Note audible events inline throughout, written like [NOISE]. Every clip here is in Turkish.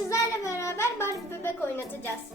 sizlerle beraber Barbie bebek oynatacağız.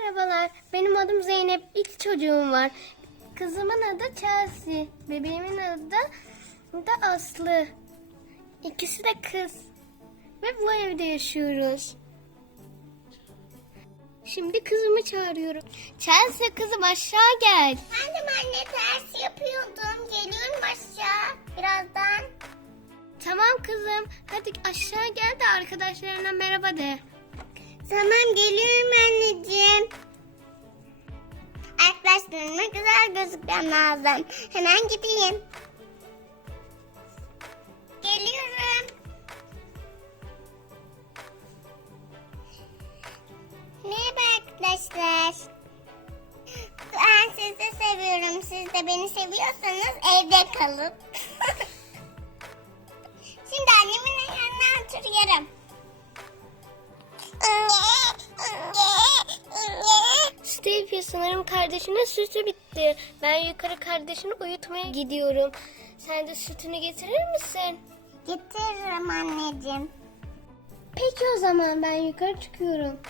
Merhabalar. Benim adım Zeynep. İki çocuğum var. Kızımın adı Chelsea. Bebeğimin adı da Aslı. İkisi de kız. Ve bu evde yaşıyoruz. Şimdi kızımı çağırıyorum. Chelsea kızım aşağı gel. Annem anne ters yapıyordum. Geliyorum aşağı birazdan. Tamam kızım. Hadi aşağı gel de arkadaşlarına merhaba de. Tamam geliyorum anneciğim. Arkadaşlarıma güzel gözükmem lazım. Hemen gideyim. Geliyorum. Merhaba arkadaşlar. Ben sizi seviyorum. Siz de beni seviyorsanız evde kalın. Sanırım kardeşinin sütü bitti. Ben yukarı kardeşini uyutmaya gidiyorum. Sen de sütünü getirir misin? Getiririm anneciğim. Peki o zaman ben yukarı çıkıyorum.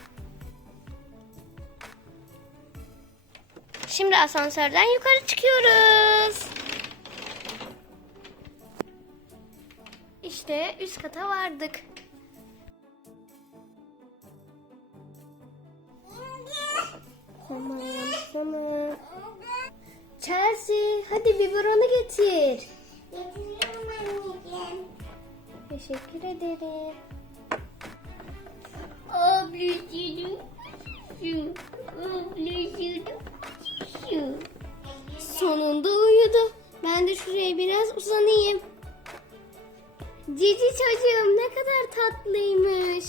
Şimdi asansörden yukarı çıkıyoruz. İşte üst kata vardık. Tamam, tamam. Chelsea, hadi biberonu getir. Getiriyorum anneciğim. Teşekkür ederim. Ablacığım. Ablacığım. Sonunda uyudu. Ben de şuraya biraz uzanayım. Cici çocuğum ne kadar tatlıymış.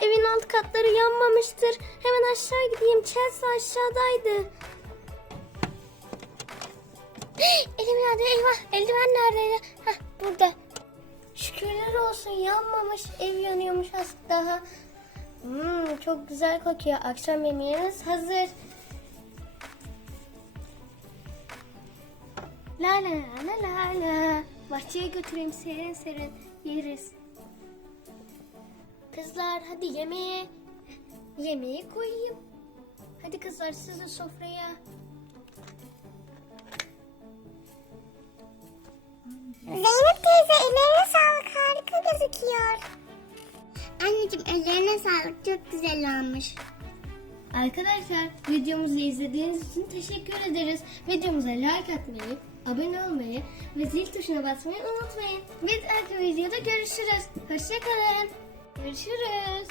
Evin alt katları yanmamıştır. Hemen aşağı gideyim. Chelsea aşağıdaydı. [GASPS] Elim yandı eyvah. Eldiven neredeydi? Hah burada. Şükürler olsun yanmamış. Ev yanıyormuş az daha. Hmm, çok güzel kokuyor. Akşam yemeğiniz hazır. La la la la la. Bahçeye götüreyim serin serin yeriz. Kızlar hadi yemeğe. Yemeği koyayım. Hadi kızlar siz de sofraya. Zeynep teyze ellerine sağlık harika gözüküyor. Anneciğim ellerine sağlık çok güzel olmuş. Arkadaşlar videomuzu izlediğiniz için teşekkür ederiz. Videomuza like atmayı, abone olmayı ve zil tuşuna basmayı unutmayın. Bir dahaki videoda görüşürüz. Hoşçakalın. Görüşürüz.